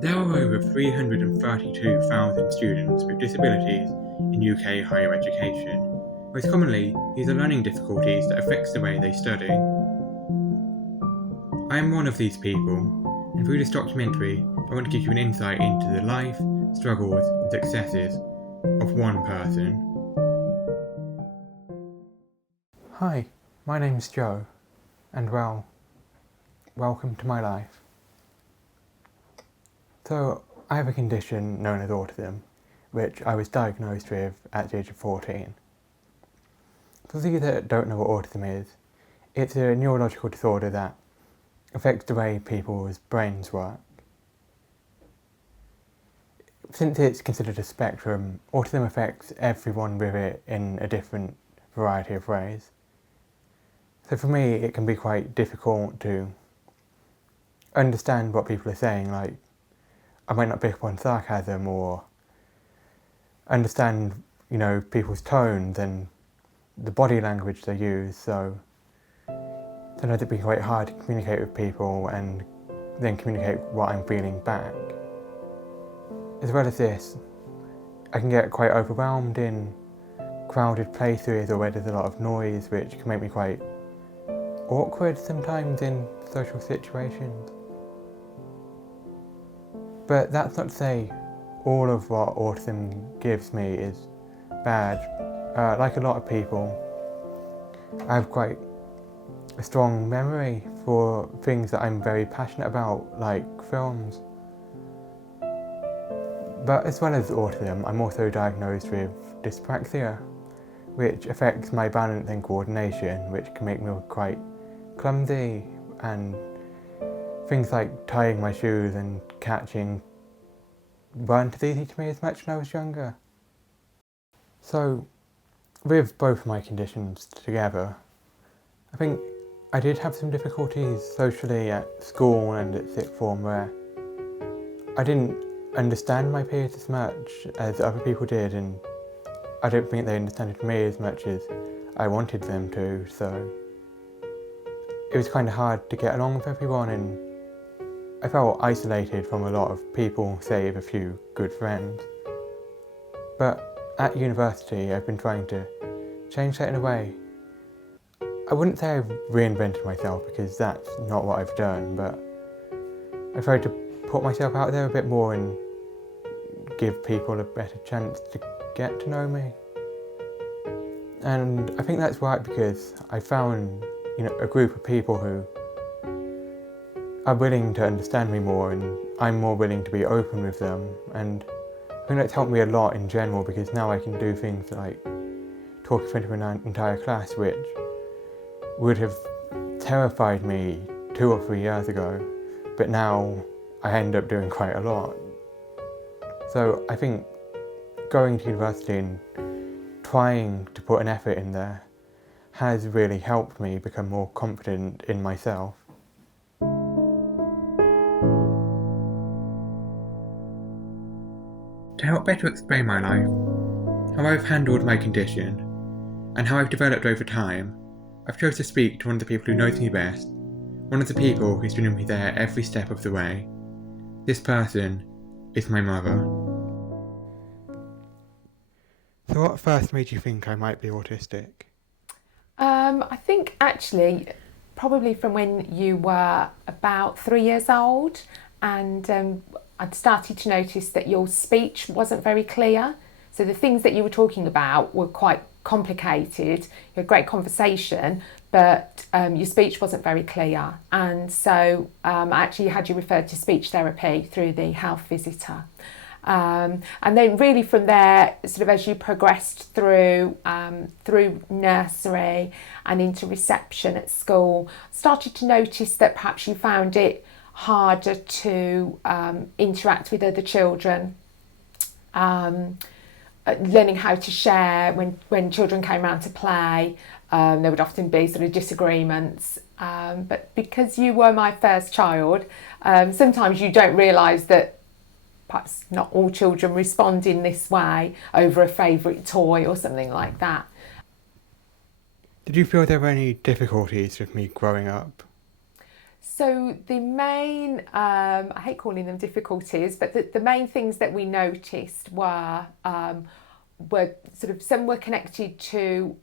There are over 332,000 students with disabilities in UK higher education. Most commonly, these are learning difficulties that affects the way they study. I am one of these people, and through this documentary, I want to give you an insight into the life, struggles, and successes of one person. Hi, my name's Joe, and welcome to my life. So, I have a condition known as autism, which I was diagnosed with at the age of 14. For those of you that don't know what autism is, it's a neurological disorder that affects the way people's brains work. Since it's considered a spectrum, autism affects everyone with it in a different variety of ways. So for me, it can be quite difficult to understand what people are saying, like I might not pick up on sarcasm or understand, people's tones and the body language they use, so sometimes it'd be quite hard to communicate with people and then communicate what I'm feeling back. As well as this, I can get quite overwhelmed in crowded places or where there's a lot of noise, which can make me quite awkward sometimes in social situations. But that's not to say all of what autism gives me is bad. Like a lot of people, I have quite a strong memory for things that I'm very passionate about, like films. But as well as autism, I'm also diagnosed with dyspraxia, which affects my balance and coordination, which can make me quite clumsy, and things like tying my shoes and catching weren't as easy to me as much when I was younger. So, with both my conditions together, I think I did have some difficulties socially at school and at sixth form where I didn't understand my peers as much as other people did, and I don't think they understood me as much as I wanted them to, so it was kind of hard to get along with everyone, and I felt isolated from a lot of people, save a few good friends. But at university, I've been trying to change that in a way. I wouldn't say I've reinvented myself because that's not what I've done, but I've tried to put myself out there a bit more and give people a better chance to get to know me. And I think that's right because I found, a group of people who are willing to understand me more, and I'm more willing to be open with them, and I think that's helped me a lot in general because now I can do things like talk in front of an entire class, which would have terrified me 2 or 3 years ago, but now I end up doing quite a lot. So I think going to university and trying to put an effort in there has really helped me become more confident in myself. To help better explain my life, how I've handled my condition, and how I've developed over time, I've chosen to speak to one of the people who knows me best, one of the people who's been with me there every step of the way. This person is my mother. So what first made you think I might be autistic? I think actually probably from when you were about 3 years old, and I'd started to notice that your speech wasn't very clear. So the things that you were talking about were quite complicated. You had great conversation, but your speech wasn't very clear. And so I actually had you referred to speech therapy through the health visitor. And then really from there, sort of as you progressed through nursery and into reception at school, started to notice that perhaps you found it harder to interact with other children, learning how to share when children came around to play. There would often be sort of disagreements, but because you were my first child, sometimes you don't realise that perhaps not all children respond in this way over a favourite toy or something like that. Did you feel there were any difficulties with me growing up? So the main, I hate calling them difficulties, but the main things that we noticed were sort of, some were connected to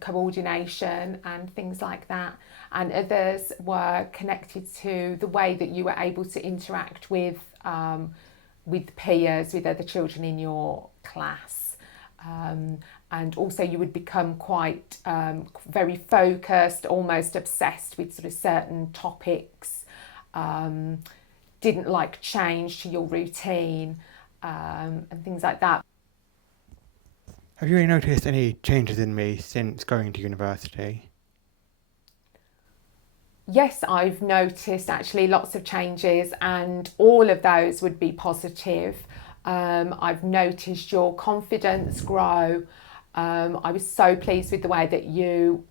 coordination and things like that, and others were connected to the way that you were able to interact with peers, with other children in your class. And also you would become quite very focused, almost obsessed with sort of certain topics, didn't like change to your routine, and things like that. Have you noticed any changes in me since going to university? Yes, I've noticed actually lots of changes, and all of those would be positive. I've noticed your confidence grow. I was so pleased with the way that you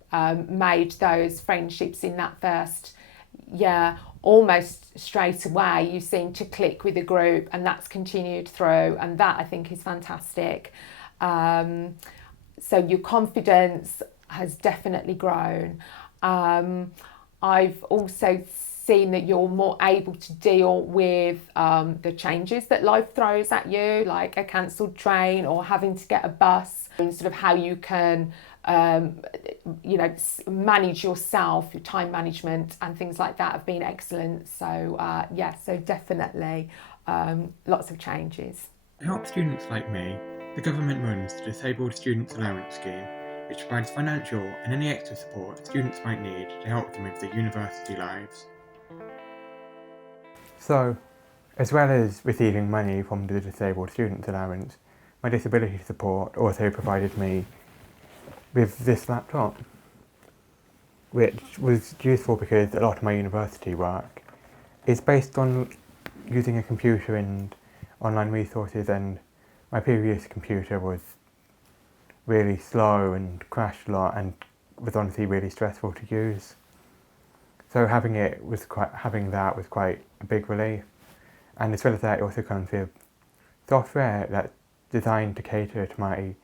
made those friendships in that first year. Almost straight away, you seem to click with the group, and that's continued through, and that I think is fantastic. So your confidence has definitely grown. I've also seen that you're more able to deal with the changes that life throws at you, like a cancelled train or having to get a bus, and sort of how you can manage yourself, your time management and things like that have been excellent. So so definitely lots of changes. To help students like me, the government runs the Disabled Students Allowance Scheme, which provides financial and any extra support students might need to help them with their university lives. So, as well as receiving money from the Disabled Students Allowance, my disability support also provided me with this laptop, which was useful because a lot of my university work is based on using a computer and online resources, and my previous computer was really slow and crashed a lot and was honestly really stressful to use. So having that was quite a big relief. And as well as that, it also comes with software that's designed to cater to my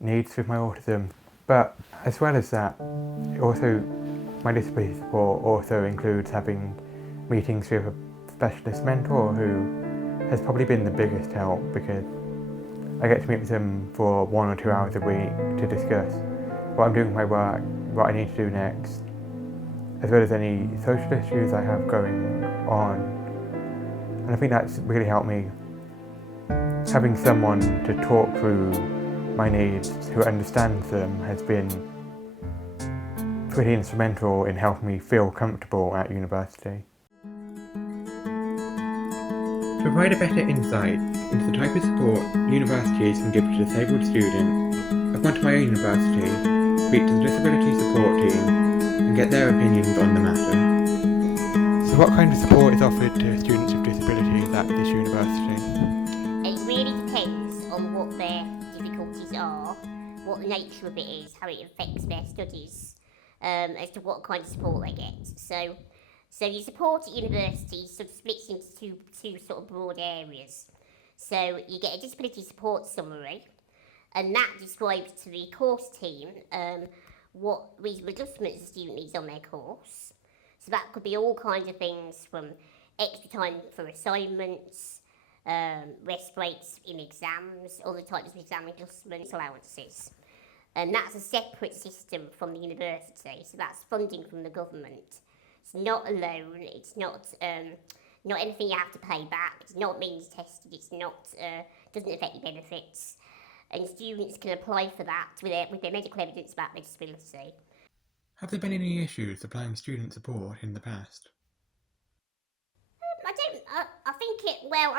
needs with my autism. But as well as that, my disability support also includes having meetings with a specialist mentor who has probably been the biggest help, because I get to meet with them for 1 or 2 hours a week to discuss what I'm doing with my work, what I need to do next, as well as any social issues I have going on. And I think that's really helped me. Having someone to talk through my needs, who understands them, has been pretty instrumental in helping me feel comfortable at university. To provide a better insight into the type of support universities can give to disabled students, I've gone to my own university, speak to the disability support team, and get their opinions on the matter. So what kind of support is offered to students with disabilities at this university? It really depends on what their difficulties are, what the nature of it is, how it affects their studies, as to what kind of support they get. So your support at university sort of splits into two sort of broad areas. So you get a disability support summary, and that describes to the course team what reasonable adjustments the student needs on their course. So that could be all kinds of things, from extra time for assignments, rest breaks in exams, other types of exam adjustments, allowances. And that's a separate system from the university, so that's funding from the government. It's not a loan, it's not anything you have to pay back, it's not means tested, it's not doesn't affect your benefits. And students can apply for that with their medical evidence about their disability. Have there been any issues applying student support in the past? I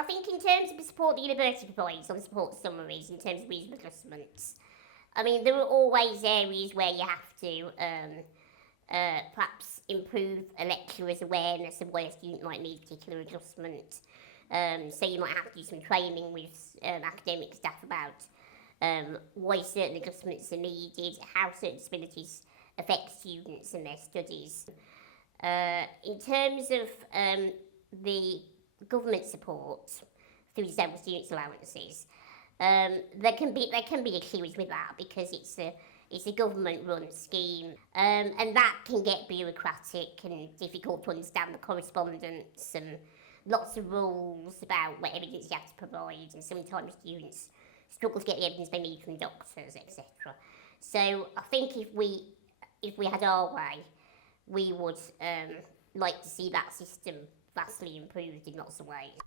think in terms of the support the university provides on support summaries, in terms of reasonable adjustments, I mean, there are always areas where you have to perhaps improve a lecturer's awareness of where a student might need particular adjustment. So you might have to do some training with academic staff about why certain adjustments are needed, how certain disabilities affect students and their studies. In terms of the government support through disabled students allowances, there can be issues with that, because it's It's a government-run scheme, and that can get bureaucratic and difficult to understand the correspondence and lots of rules about what evidence you have to provide, and sometimes students struggle to get the evidence they need from doctors, etc. So I think if we had our way, we would like to see that system vastly improved in lots of ways.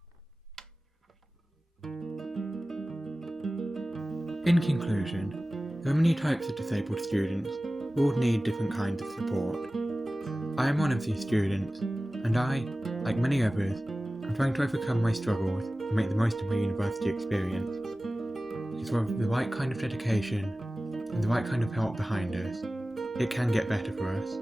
In conclusion, there are many types of disabled students who all need different kinds of support. I am one of these students, and I, like many others, am trying to overcome my struggles and make the most of my university experience. Because with the right kind of dedication and the right kind of help behind us, it can get better for us.